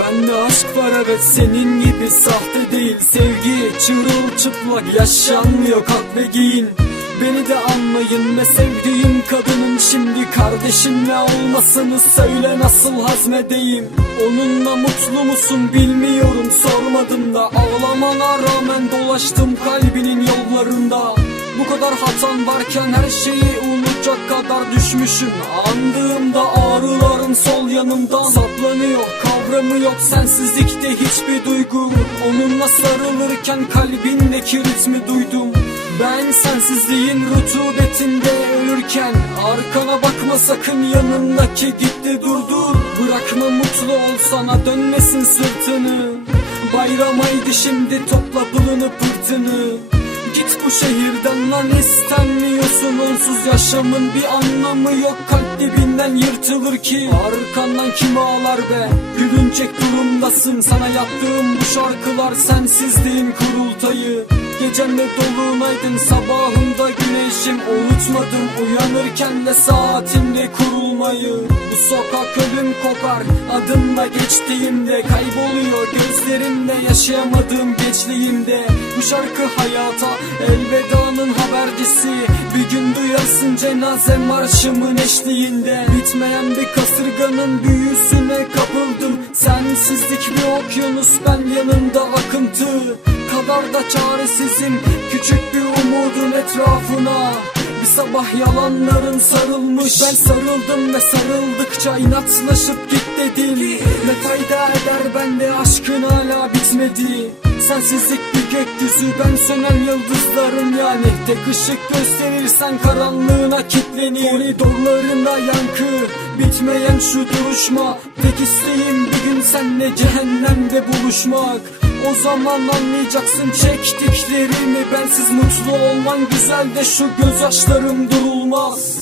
Bende aşk var evet senin gibi sahte değil. Sevgi çırılçıplak yaşanmıyor kalk ve giyin. Beni de anlayın ve sevdiğim kadının şimdi kardeşimle olmasını söyle nasıl hazmedeyim? Onunla mutlu musun bilmiyorum sormadım da. Ağlamana rağmen dolaştım kalbinin yollarında kadar hatan varken her şeyi unutacak kadar düşmüşüm. Andığımda ağrılarım sol yanımdan saplanıyor Kavramı yok sensizlikte hiçbir duygu Onunla sarılırken kalbindeki ritmi duydum. Ben sensizliğin rutubetinde ölürken Arkana bakma sakın yanındaki gitti durdur Bırakma mutlu ol sana dönmesin sırtını. Bayramaydı şimdi topla pılını pırtını Git bu şehirden lan istenmiyorsun. Onsuz yaşamın bir anlamı yok. Kalp dibinden yırtılır ki Arkandan kim ağlar be? Gülünecek durumdasın. Sana yaptığım bu şarkılar Sensizliğin kurultayı. Gecemde dolunaydın sabahında güneşim. Unutmadım uyanırken de saatimde kurulmayı. Bu sokak ölüm kopar adımla geçtiğimde Kayboluyor gözlerimde yaşayamadığım gençliğimde. Bu şarkı hayata elvedanın habercisi. Bir gün duyarsın cenaze marşımın eşliğinde. Bitmeyen bir kasırganın büyüsüne kapıldım. Sensizlik bir okyanus ben yanında akıntı. Kadar da çaresizim Küçük bir umudun etrafına. Bir sabah yalanların sarılmış. Ben sarıldım ve sarıldıkça inatlaşıp git dedim Ne fayda eder bende aşkın hala bitmedi. Sensizlik bir gökyüzü ben sönen yıldızlarım yani. Tek ışık gösterirsen karanlığına kilitlenir. Koridorlarına yankı bitmeyen şu duruşma. Tek isteğim bir gün senle cehennemde buluşmak. O zaman anlayacaksın çektiklerimi. Bensiz mutlu olman güzel de şu gözyaşlarım durulmaz